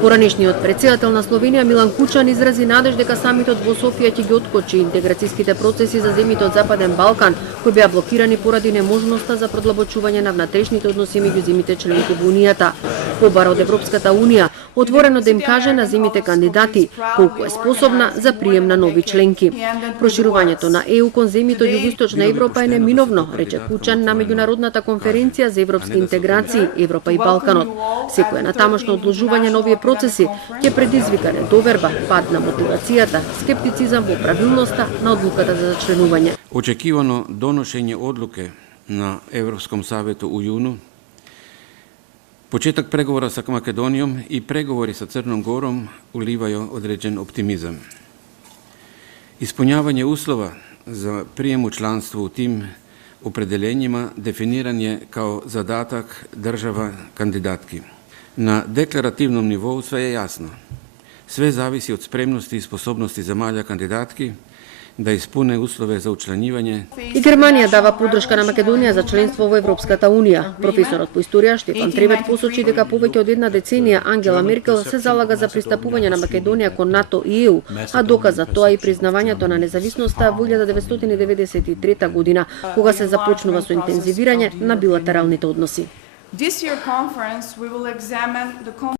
Поранешниот претседател на Словенија Милан Кучан изрази надеж дека самитот во Софија ќе ги откочи интеграцијските процеси за земјите од Западен Балкан, кои беа блокирани поради неможноста за продлабочување на внатрешните односи меѓу земјите членки во Унијата. Побара од Европската Унија отворено да им каже на земјите кандидати колку е способна за прием на нови членки. Проширувањето на ЕУ кон земјите од Југоисточна Европа е неминовно, рече Кучан на меѓународната конференција за европски интеграции Европа и Балканот. Секое натамошно одложување на овие процеси ќе предизвика недоверба, пад на мотивацијата, скептицизам во правилноста на одлуката за зачленување. Очекивано доношење одлуке на Европском савету у јуну, почеток преговора со Македонијом и преговори со Црном Гором уливају одреđен оптимизам. Исполнјавање услова за прием у членство у тим определенима дефиниран е као задатак држава кандидатки. На декларативном нивоу све е јасно. Све зависи од спремности и способности земјалја кандидатки да испуне услове за учленување. И Германија дава поддршка на Македонија за членство во Европската Унија. Професорот по историја Штефан Требет посочи дека повеќе од една деценија Ангела Меркел се залага за пристапување на Македонија кон НАТО и ЕУ, а доказа тоа и признавањето на независноста во 1993 година, кога се започнува со интензивирање на билатералните односи.